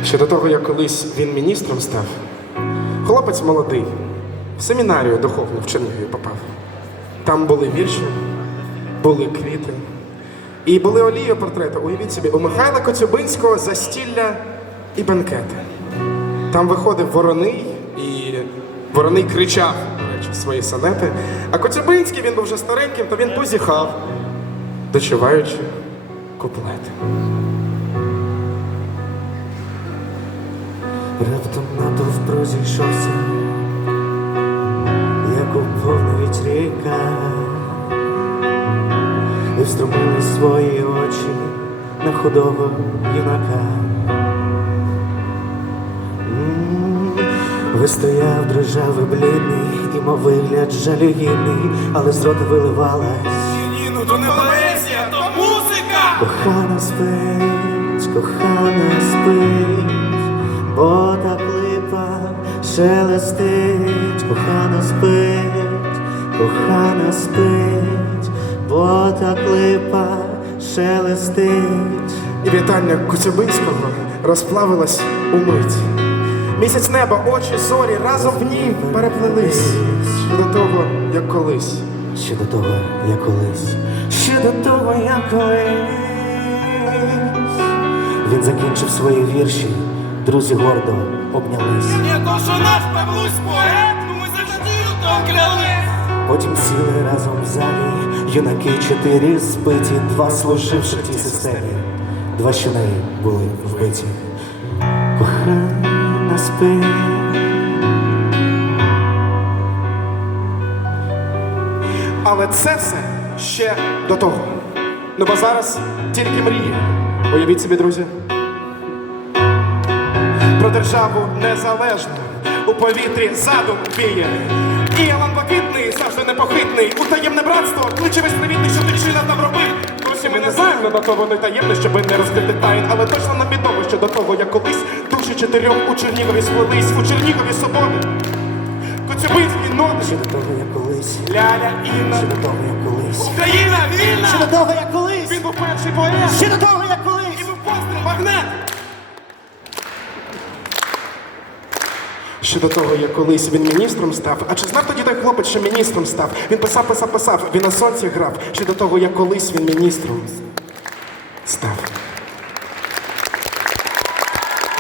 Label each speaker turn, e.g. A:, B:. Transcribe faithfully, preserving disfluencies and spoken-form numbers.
A: Ще до того, як колись він міністром став, хлопець молодий, в семінарію духовну в Чернігові попав. Там були вірші, були квіти і були олієпортрети, уявіть собі, у Михайла Коцюбинського застілля і бенкети. Там виходив Вороний, і Вороний кричав, до речі, свої сонети, а Коцюбинський, він був вже стареньким, то він позіхав, дочуваючи куплети.
B: Раптом натовп розійшовся, як уповнить ріка, і встромили свої очі на худого юнака. М-м-м. Вистояв, дрожав і блідний, і мов вигляд жалюгідний, але з рота виливалась:
C: Ні, ну то не поезія, то музика!
B: кохана спить, кохана спить, бо так липа шелестить. Кохана спить, кохана спить, бо так липа шелестить.
A: І вітання Коцюбинського розплавилось умить. Місяць, неба, очі, зорі разом в нім переплелись. Ще до того, як колись.
B: Ще до того, як колись. Ще до того, як колись. Він закінчив свої вірші, друзі гордо обнялись.
C: Ні, то що наш Павлусь поет, ну ми завжди у том клялись.
B: Потім сіли разом в залі юнаки чотири збиті, два служивши в тій системі, два ще неї були вбиті. Кохана спить.
A: Але це все ще до того. Ну бо зараз тільки мрії. Уявіть собі, друзі. Про державу незалежну у повітрі задум віє. І Ілан Блакитний, завжди непохитний. У таємне братство кличе весь привітний, що причина там робив. Досі ми не знаємо, но до того не таємне, щоби не розкрити таїн. Але точно нам відомо, що до того, як колись душі чотирьох у Чернігові сплелись, у Чернігові свободи. Коцюбинський ноти.
B: Ще до того, як колись.
A: Ляля Інна.
B: Ще до того, як колись.
C: Україна вільна!
B: Ще до того, як колись.
A: Він був перший поет.
B: Ще до того, як колись.
A: І був постріл магнет. Ще до того, як колись він міністром став. А чи знав тоді той хлопець, що міністром став? Він писав, писав, писав, він на сонці грав. Ще до того, як колись він міністром став.